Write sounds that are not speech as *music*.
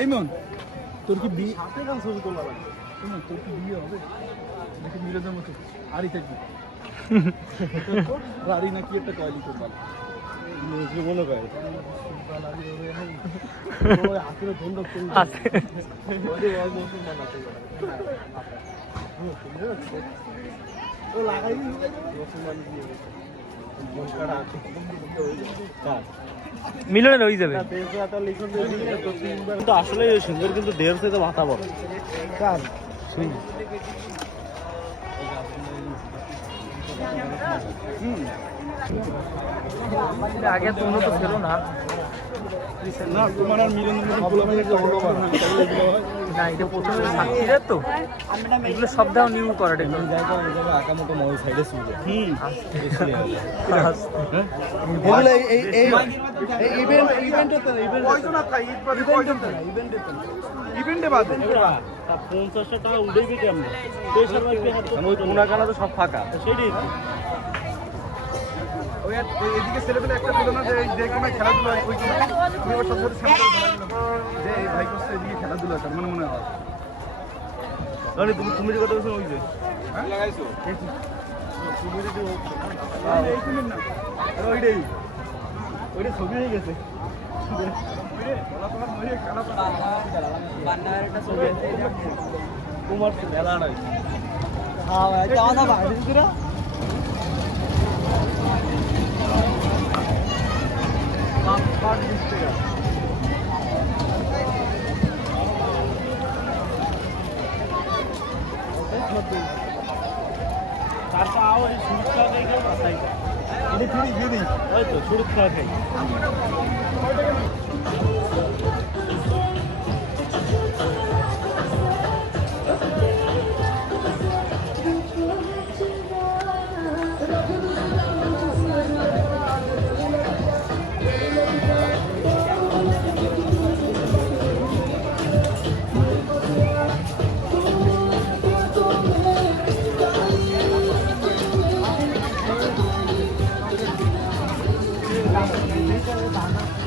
এই মন। তোর কি বিয়ে হাতে গান ছবি তোলা লাগে মন তোর কি বিয়ে হবে? দেখি মিরাজের মতো? আড়ি থাকবি। *laughs* আড়ি নাকি একটা কয়লি তোর বাল মনে করে ও লাগাই মুসলমান দিয়ে মিলনের হয়ে যাবে। কিন্তু আসলে সুন্দর কিন্তু দেহ থেকে মাথা বড়। কার? আগে তো উন্নত ছিল না। না তোমার আর মিলন না এটা প্রথমে সাক্ষীরা তো। এগুলো সব দাও নিউ করা এগুলো আঁকামতো মহল সাইডে শুনবে হুম। এগুলো এই এই এই ইভেন্ট ইভেন্টে তো ইভেন্ট ইভেন্টে বাদে। পঞ্চাশটা টাকা উঠেবি কেমন বাইকে ওই তো সব ফাঁকা। সেটাই ওই এদিকে ছেলেপেলে একটা ছিল না যে এই যে কোনো খেলাধুলা ওই তুমি ওর সাথে সাথে যে এই ভাই করছে এদিকে খেলাধুলা তার মনে মনে হয়। তাহলে তুমি তুমি যে কথা বলছো ওই যে। হ্যাঁ? লাগাইছো তুমি যদি এই না। ওইটাই। ওইটা ছবি হয়ে গেছে। তারপর আবার এই শুরু খাওয়া দেখে মাথায় খাওয়া খাই Ternyata.